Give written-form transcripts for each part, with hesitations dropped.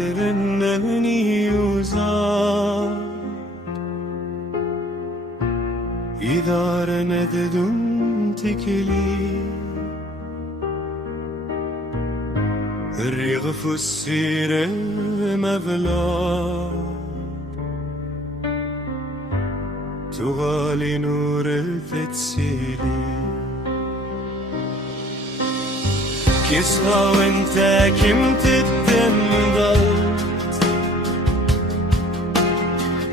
وكذلدرنني يوزار إذا رند تكلي الرغف السير مبلار تغالي نور تتسيلي كسها وانت كم تتنضلت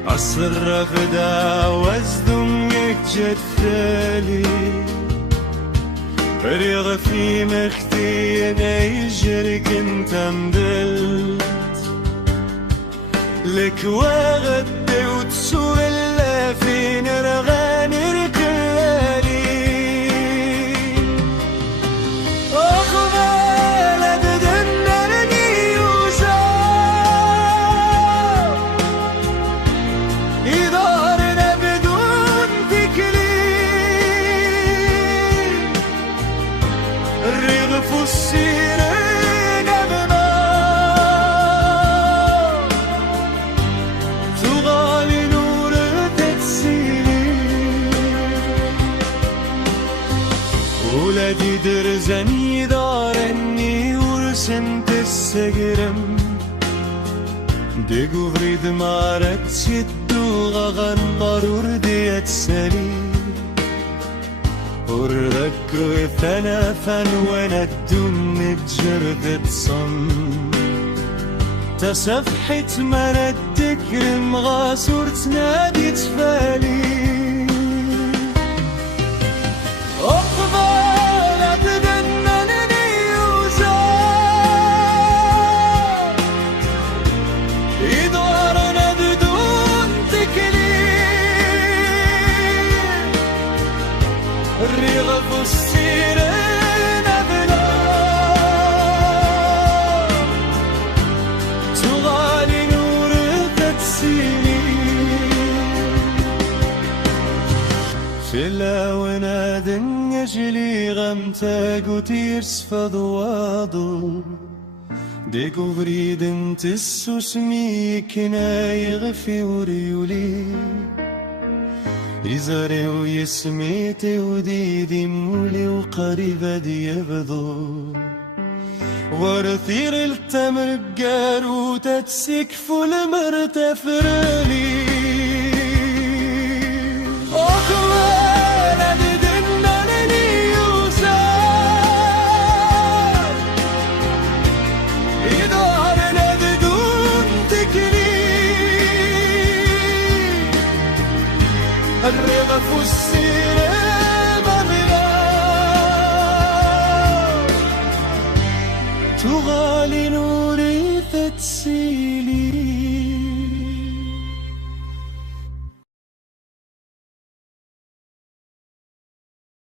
عصر غدا وزدم يتجثلي فريغ في مختي نيجرك انت مدلت لك وغد وتسول في نرغان ركالي ولدي درزني دارني ورسمت السجرم ديقو فريد مارت شدو غغن ضرور ديت سلي ورذكر ثنافا وانا الدم بجردة صم تسفحت من الذكر مغاسور تنادي تفالي الرغف السيرين أبنا تغالي نور تتسيني فلا ونادن يجلي غمتاق وتيرس فضواضو ديكو فريد تسو سمي كناي غفي وريولي يزاري ويسميتي وديدي مولي وقريبة دي يبدو ورثير التمر بقارو تتسكفو المرتفرلي